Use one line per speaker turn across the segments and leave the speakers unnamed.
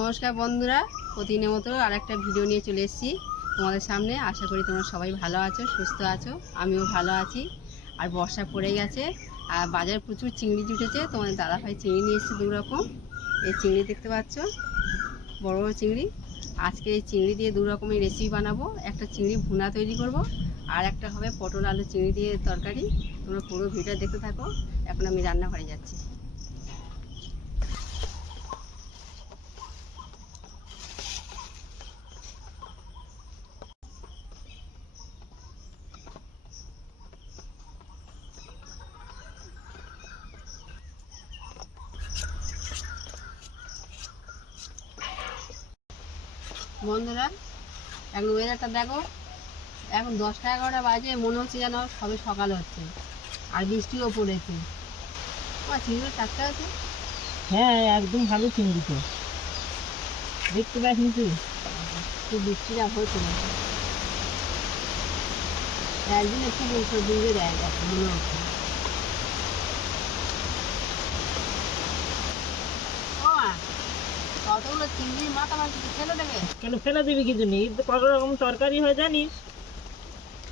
নমস্কার বন্ধুরা, প্রতিদিনের মতো আর একটা ভিডিও নিয়ে চলে এসেছি তোমাদের সামনে। আশা করি তোমরা সবাই ভালো আছো, সুস্থ আছো, আমিও ভালো আছি। আর বর্ষা পড়ে গেছে, আর বাজারে প্রচুর চিংড়ি জুটেছে, তোমাদের দাদাভাই চিংড়ি নিয়ে এসেছে দুরকম। এই চিংড়ি দেখতে পাচ্ছ, বড় বড় চিংড়ি। আজকে এই চিংড়ি দিয়ে দু রকমের রেসিপি বানাবো। একটা চিংড়ি ভুনা তৈরি করব, আর একটা হবে পটল আলু চিংড়ি দিয়ে তরকারি। তোমরা পুরো ভিডিও দেখতে থাকো। এখন আমি রান্নাঘরে যাচ্ছি। বন্ধুরা এখন ওয়েদারটা দেখো। এখন দশটা এগারোটা বাজে মনে হচ্ছে যেন সবে সকাল হচ্ছে। আর বৃষ্টিও পড়েছে। আমার চিংড়ি টাটকা আছে?
হ্যাঁ একদম ভালো চিংড়ি তো। দেখতে পাসনি তুই?
একটু বৃষ্টিটা হচ্ছে না একদিন একটু বলছো দেয় দেখো মনে হচ্ছে ও মা, কতগুলো চিংড়ির মাথা মাছ ছেলে দেবে
কেন ফেলে দিবি নেই এতে কত রকম তরকারি হয় জানিস?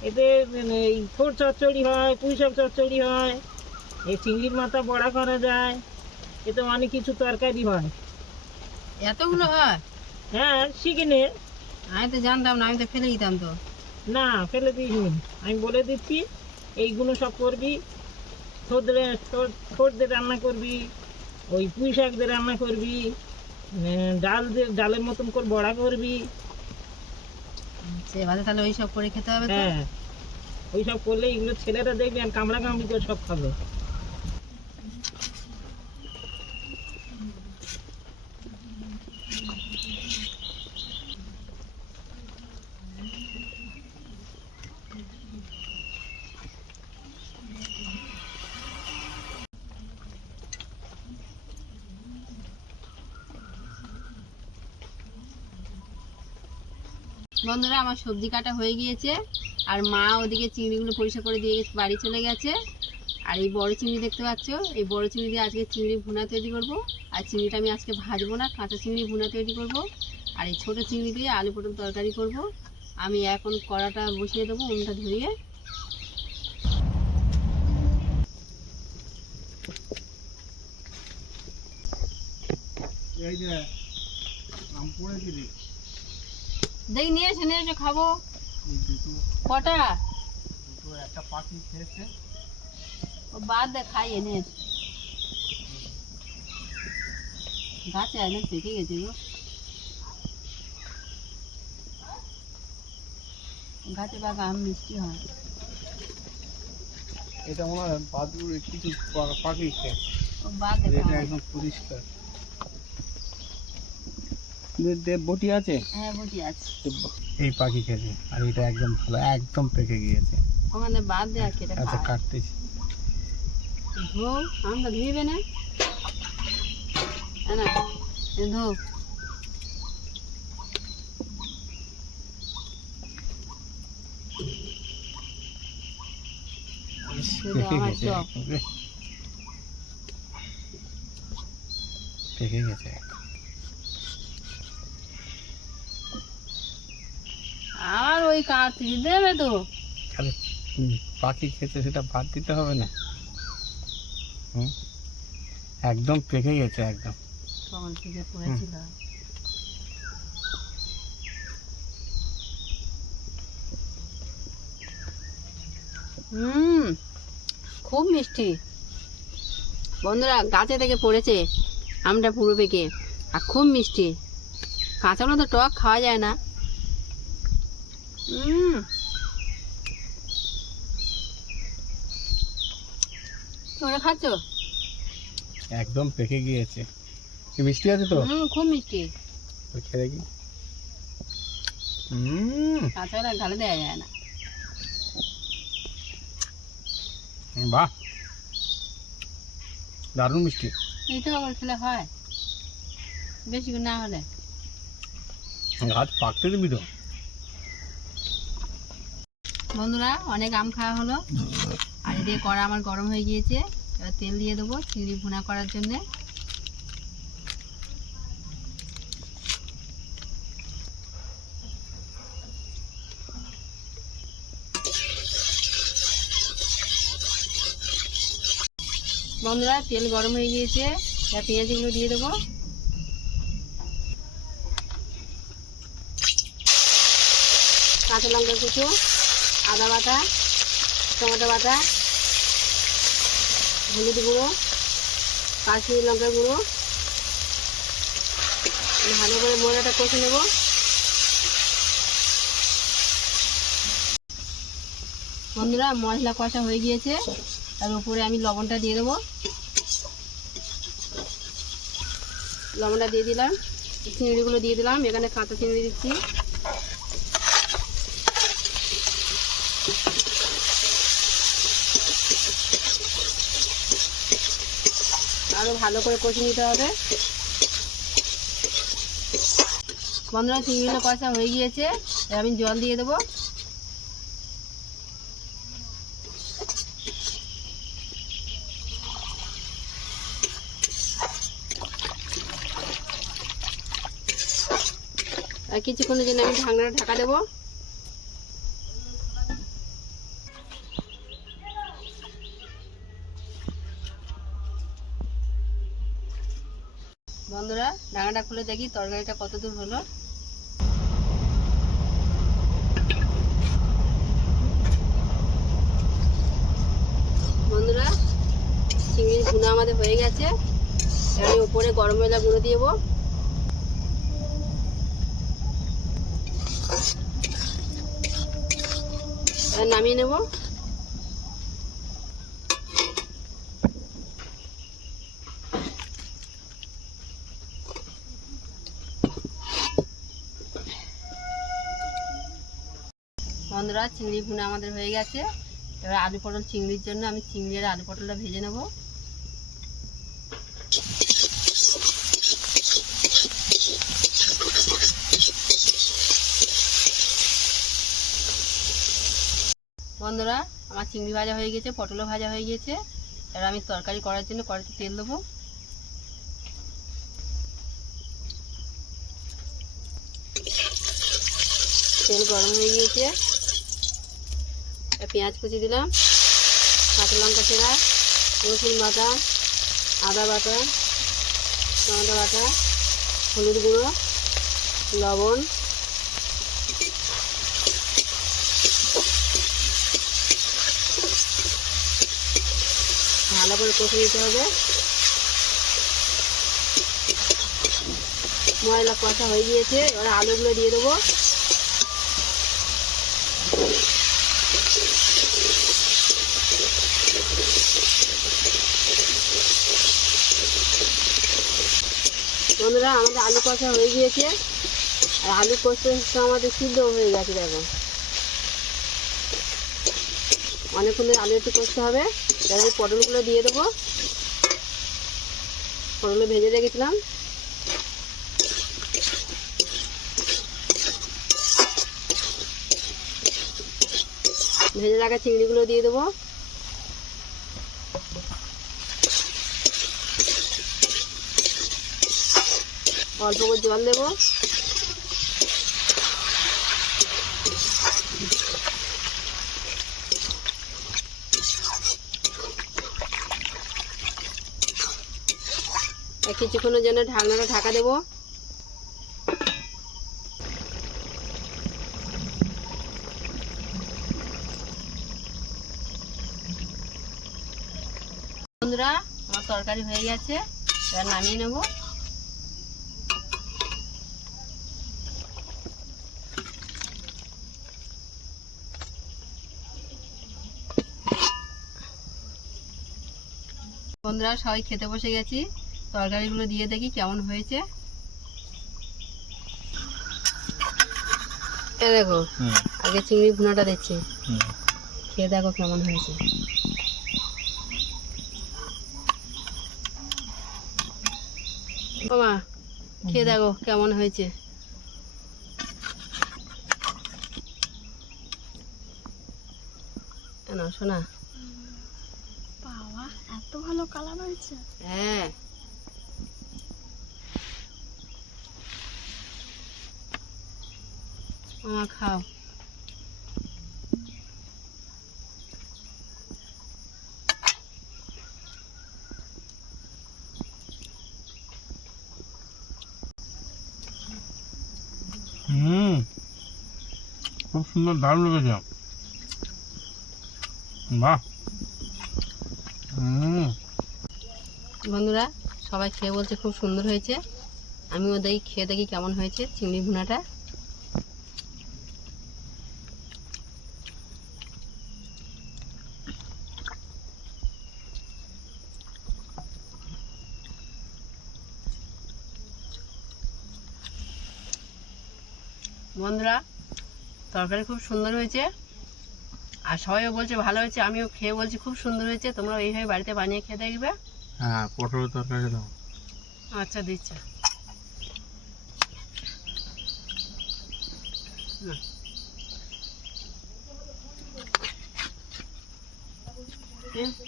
এতে মানে এই থোর চচ্চড়ি হয় পুঁই শাক চচ্চড়ি হয় এই চিংড়ির মাথা বড়া করা যায় এতে অনেক কিছু তরকারি হয়।
এতগুলো হয়?
হ্যাঁ শিখে নে।
আমি তো জানতাম না আমি তো ফেলে দিতাম তো।
না ফেলে দিস আমি বলে দিচ্ছি এইগুলো সব করবি থোদরে থোর দিয়ে রান্না করবি ওই পুঁই শাক দিয়ে রান্না করবি ডাল যে ডালের মতন করে বড়া করবি।
সেভাবে তাহলে ওই সব করে খেতে হবে তো?
হ্যাঁ। ওই সব করলে এগুলো ছেলেরা দেখবি আর কামড়া কামড়ি করে সব খাবে।
বন্ধুরা, আমার সবজি কাটা হয়ে গিয়েছে। আর মা ওদিকে চিংড়িগুলো পরিষ্কার করে দিয়ে গেছে, বাড়ি চলে গেছে। আর এই বড় চিংড়ি দেখতে পাচ্ছ? এই বড় চিংড়ি দিয়ে আজকে চিংড়ি ভুনা তৈরি করব। আর চিংড়িটা আমি আজকে ভাজবো না, কাঁচা চিংড়ি ভুনা তৈরি করব। আর এই ছোটো চিংড়ি দিয়ে আলু পটল তরকারি করব। আমি এখন কড়াটা বসিয়ে দেবো উনটা ধরিয়ে।
এই যে, আম পড়েছি রে
দেখি নিয়ে এসে নিয়ে এসে খাব
এই দুটো
কটা
দুটো একটা পাখি খেয়েছে
ও বাদ দে খাই এনে এসে। গাছে একদম পেকে গেছে গো গাছে পাকা আম মিষ্টি হয়
এটা মনে হয় বাদুর কিছু পা- পাখি খেয়েছে
ও বাদ দে
এটা
খাওয়া।
একদম পরিষ্কার। দে- দে বটি আছে?
হ্যাঁ বুঝি আছে।
এই পাখি খেয়েছে। আর এটা একদম ভালো একদম পেকে গিয়েছে।
ওখানে বাদ দে আর কেটে
আচ্ছা কাটতেছি।
ধো আমটা ধুইবে না? হ্যাঁ না? ধো।
পেকে গেছে
চোখ।
রে। পেকে গেছে
আর ওই কাটতে দেবে তো।
তাহলে পাখি খেয়েছে সেটা বাদ দিতে হবে না। হুম? একদম পেকে গেছে একদম।
তখন থেকে পড়েছিল হুম খুব মিষ্টি। বন্ধুরা গাছে থেকে পড়েছে আমটা পুরো পেকে আর খুব মিষ্টি। কাঁচাগুলো তো টক খাওয়া যায় না। তোমরা খাচ্ছ?
একদম পেকে গিয়েছে। কি মিষ্টি আছে তো?
হুম খুব মিষ্টি।
খেয়ে দেখি। হুম
গালে দেওয়া যায় না।
বাহ। দারুণ মিষ্টি।
আবার খেলে হয়। বেশি না হলে।
গাছ পাকতে দিবি তো?
বন্ধুরা, অনেক আম খাওয়া হলো। আর এদিকে কড়া আমার গরম হয়ে গিয়েছে। এবার তেল দিয়ে দেবো চিংড়ি ভুনা করার জন্যে। বন্ধুরা, তেল গরম হয়ে গিয়েছে। এবার পেঁয়াজগুলো দিয়ে দেবো। কাঁচা লঙ্কা কিছু আদা বাটা, টমেটো বাটা, হলুদ গুঁড়ো, কাশ্মীরি লঙ্কা গুঁড়ো। ভালো করে মোড়াটা কষে নেব। বন্ধুরা, মশলা কষা হয়ে গিয়েছে। তার উপরে আমি লবণটা দিয়ে দেবো। লবণটা দিয়ে দিলাম। চিংড়িগুলো দিয়ে দিলাম। এখানে কাঁচা চিংড়ি দিচ্ছি। ভালো করে কষে নিতে হবে। বন্ধুরা চিংড়িগুলো কষা হয়ে গিয়েছে। আমি জল দিয়ে দেবো। আর কিছুক্ষণের জন্য আমি ঢাকনাটা ঢাকা দেবো। বন্ধুরা ঢাকনাটা খুলে দেখি, তরকারিটা কত দূর হলো। বন্ধুরা, চিংড়ির গুঁড়ো আমাদের হয়ে গেছে। আমি উপরে গরম মশলা গুঁড়ো দিয়ে নামিয়ে নেব। বন্ধুরা, চিংড়ি ভুনা আমাদের হয়ে গেছে। এবার আলু পটল চিংড়ির জন্য আমি চিংড়ি আর আলু পটলটা ভেজে নেব। বন্ধুরা, আমার চিংড়ি ভাজা হয়ে গেছে, পটলও ভাজা হয়ে গেছে। এবার আমি তরকারি করার জন্য কড়াইতে তেল দেবো। তেল গরম হয়ে গিয়েছে। পেঁয়াজ কুচি দিলাম, কাঁচা লঙ্কা ছেঁড়া রসুন বাটা, আদা বাটা, টমেটো বাটা, হলুদ গুঁড়ো, লবণ। ভালো করে কষে দিতে হবে। ময়লা কষা হয়ে গিয়েছে, এবার আলুগুলো দিয়ে দেবো। বন্ধুরা, আমাদের আলু কষা হয়ে গিয়েছে। আর আলু কষতে আমাদের সিদ্ধ হয়ে গেছে, দেখো। অনেকক্ষণ আলু একটু কষতে হবে। এবার আমি পটলগুলো দিয়ে দেবো। পটলগুলো ভেজে রেখেছিলাম। ভেজে রাখা চিংড়িগুলো দিয়ে দেবো। অল্প করে জল দেবো। কিছুক্ষণের জন্য ঢাকনাটা ঢাকা দেবো। বন্ধুরা, আমার তরকারি হয়ে গেছে, এবার নামিয়ে নেব। বন্ধুরা সবাই খেতে বসে গেছি। তরকারিগুলো দিয়ে দেখি কেমন হয়েছে। এ দেখো আগে চিংড়ি ভুনাটা দিচ্ছি। খেয়ে দেখো কেমন হয়েছে। মামা খেয়ে দেখো কেমন হয়েছে। শোনা।
কালো কালার হয়েছে?
হ্যাঁ। খাও।
হুম। খুব সুন্দর দারুণ লেগেছে। বাহ।
বন্ধুরা, সবাই খেয়ে বলছে খুব সুন্দর হয়েছে। আমিও দেখি, খেয়ে দেখি কেমন হয়েছে চিংড়ি ভুনাটা। বন্ধুরা, তরকারি খুব সুন্দর হয়েছে। আর সবাইও বলছে ভালো হয়েছে, আমিও খেয়ে বলছি খুব সুন্দর হয়েছে। তোমরা এইভাবে বাড়িতে বানিয়ে খেয়ে দেখবে।
হ্যাঁ পটলের তরকারি দাও।
আচ্ছা দিচ্ছি।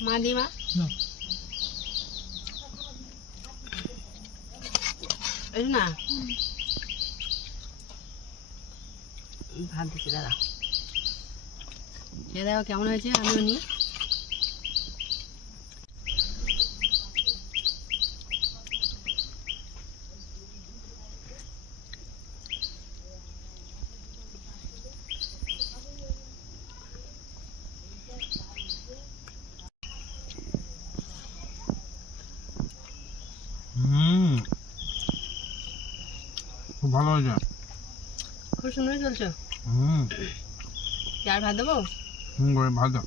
মা দি মা।
না।
ভাত দিচ্ছি দাদা। খেয়ে দেখো কেমন হয়েছে? আমিও নিই
হুম খুব ভালো হয়েছে
খুব সুন্দর চলছো।
হুম।
আর ভাত দেবো?
হুম করে ভাজা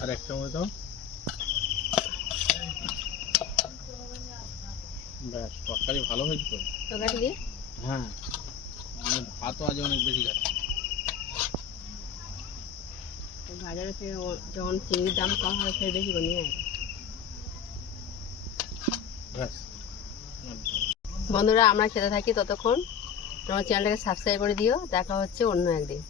আর একটা মতো ব্যাস তরকারি ভালো হয়েছে তো?
তরকারি
হ্যাঁ। মানে ভাতও আজ অনেক বেশি গেছে
বাজারে থেকে যখন চিংড়ির দাম কম হয় ফের বেশি করে নিয়ে আসে বন্ধুরা আমরা খেতে থাকি ততক্ষণ। তোমার চ্যানেলটাকে সাবস্ক্রাইব করে দিও। দেখা হচ্ছে অন্য একদিন।